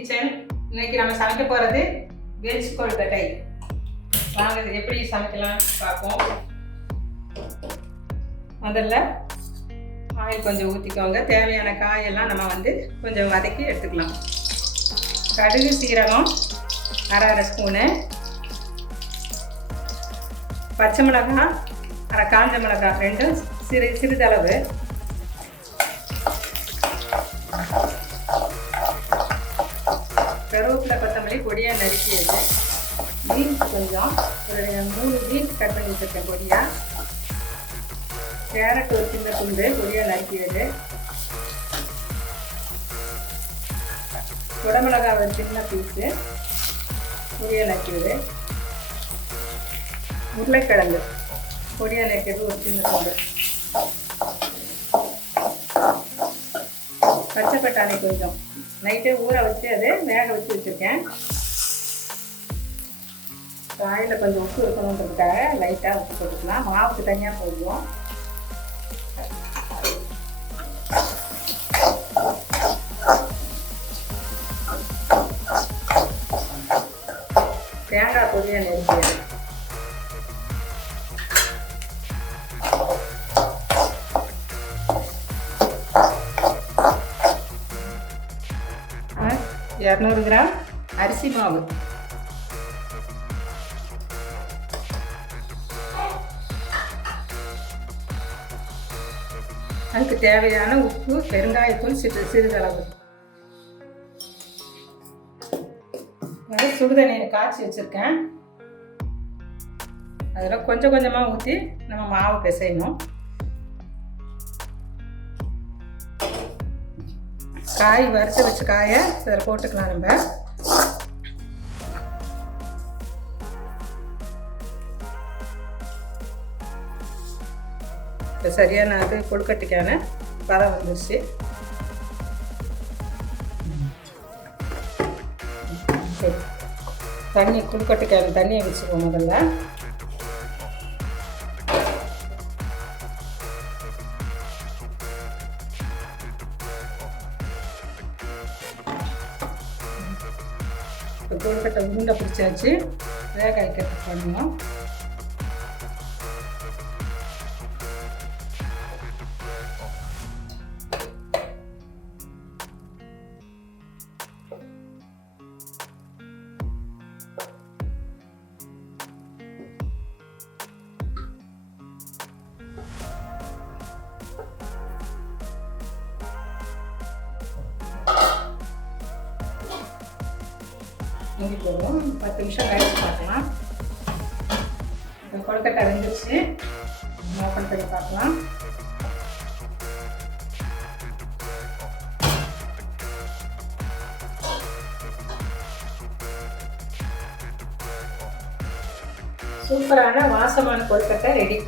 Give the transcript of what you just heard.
Kitchen. இன்னைக்கு நம்ம சமைக்க போகிறது வெஜ் கொழுக்கட்டை. வாங்க இது எப்படி சமைக்கலாம் பார்ப்போம். முதல்ல ஆயில் கொஞ்சம் ஊற்றிக்கோங்க. தேவையான காயெல்லாம் நம்ம கொஞ்சம் வதக்கி எடுத்துக்கலாம். கடுகு சீரகம் அரை ஸ்பூனு, பச்சை மிளகாய் அரை, காஞ்ச மிளகாய் ரெண்டும் சிறிதளவு, கருவேப்பிலை கொத்தமல்லி பொடியாக நறுக்கியது, பீன்ஸ் கொஞ்சம் ஒரு 3 பீன்ஸ் கட் பண்ணி வச்சுருக்கேன் பொடியாக, கேரட் ஒரு சின்ன துண்டு பொடியாக நறுக்கியது, குடமிளகாய் ஒரு சின்ன பீஸு பொடியாக நறுக்கியது, உருளைக்கிழங்கு பொடியாக நறுக்கிறது ஒரு சின்ன துண்டு, பச்சை பட்டாணி கொஞ்சம் நைட்டே ஊற வச்சு அதை வேக வச்சு வச்சுருக்கேன். காயில் கொஞ்சம் உப்பு இருக்கணுன்றதுக்காக லைட்டாக உப்பு போட்டுக்கலாம். மாவுக்கு தனியாக போடுவோம். தேங்காய் பொடியாக நெருக்கியது, ஆ 200 கிராம் அரிசி மாவு, அதுக்கு தேவையான உப்பு, பெருங்காயத்தூள் சிறிதளவு, சுடுதண்ணீர் காய்ச்சி வச்சுருக்கேன். அதில் கொஞ்சம் கொஞ்சமாக ஊற்றி நம்ம மாவு பிசையணும். காய் வறுத்து வச்ச காயை அதில் போட்டுக்கலாம். நம்ம இப்போ சரியான கொழுக்கட்டைக்கான பதம் வந்துருச்சு. கொழுக்கட்டைக்கான தண்ணியை வச்சுக்குவோம். முதல்ல கொழுக்கட்டை உருண்டை பிடிச்சாச்சு. வேக வைக்கிறதுக்கு பண்ணணும். மூடி போடுவோம். 10 நிமிஷம் கழிச்சு பார்க்கலாம். கொழுக்கட்டை வெந்துருச்சு. ஓப்பன் பண்ணி பார்க்கலாம். சூப்பரான வாசமான கொழுக்கட்டை ரெடி.